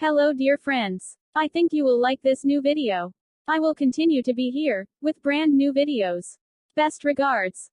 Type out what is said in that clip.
Hello dear friends. I think you will like this new video. I will continue to be here, with brand new videos. Best regards.